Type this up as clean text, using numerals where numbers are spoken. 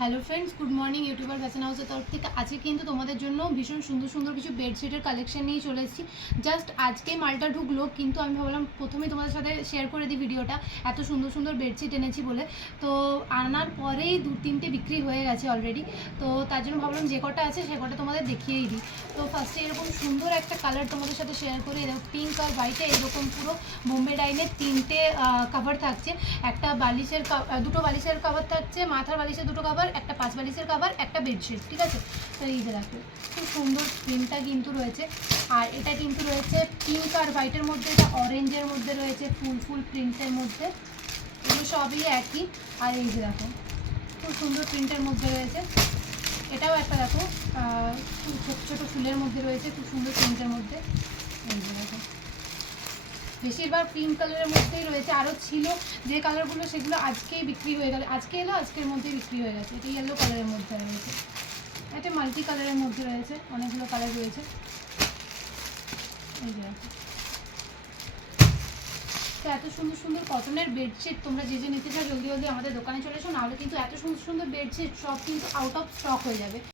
Hello friends, good morning. YouTuber fashion হাউসের তরফ থেকে আজকে কিন্তু তোমাদের জন্য ভীষণ সুন্দর সুন্দর কিছু বেডশিটের কালেকশন নিয়ে চলে এসেছি। জাস্ট আজকে মালটা ঢুকলো, কিন্তু আমি ভাবলাম প্রথমেই তোমাদের সাথে শেয়ার করে দিই ভিডিওটা। এত সুন্দর সুন্দর বেডশিট এনেছি বলে, তো আনার পরেই 2-3টে বিক্রি হয়ে গেছে অলরেডি। তো তার জন্য ভাবলাম যে কটা আছে সে কটা তোমাদের দেখিয়েই দিই। তো ফার্স্টে এরকম সুন্দর একটা কালার তোমাদের সাথে শেয়ার করি। এরকম পিঙ্ক আর হোয়াইটে এরকম পুরো বোম্বে ডাইনের 3টে কাভার থাকছে। একটা বালিশের দুটো বালিশের কাভার থাকছে, মাথার বালিশের দুটো কাভার, একটা 5 বালিশের কাভার, একটা বেডশিট, ঠিক আছে। তো এই যে দেখো খুব সুন্দর প্রিন্টটা কিন্তু রয়েছে। আর এটা কিন্তু রয়েছে পিঙ্ক আর হোয়াইটের মধ্যে, এটা অরেঞ্জের মধ্যে রয়েছে, ফুল প্রিন্টের মধ্যে। এগুলো সবই একই। আর এই যে দেখো খুব সুন্দর প্রিন্টের মধ্যে রয়েছে। এটাও একটা দেখো খুব ছোটো ছোটো ফুলের মধ্যে রয়েছে, খুব সুন্দর প্রিন্টের মধ্যে। এই যে দেখো বেশিরভাগ পিঙ্ক কালারের মধ্যেই রয়েছে। আরও ছিল যে কালারগুলো, সেগুলো আজকেই বিক্রি হয়ে গেল। আজকে এলো, আজকের মধ্যেই বিক্রি হয়ে গেছে। এটা ইয়েলো কালারের মধ্যে রয়েছে, এটা মাল্টি কালারের মধ্যে রয়েছে, অনেকগুলো কালার রয়েছে। এই যে তো এত সুন্দর সুন্দর কটনের বেডশিট তোমরা যে যে নিতে চাও জলদি জলদি আমাদের দোকানে চলে এসো, নাহলে কিন্তু এত সুন্দর সুন্দর বেডশিট সব কিন্তু আউট অফ স্টক হয়ে যাবে।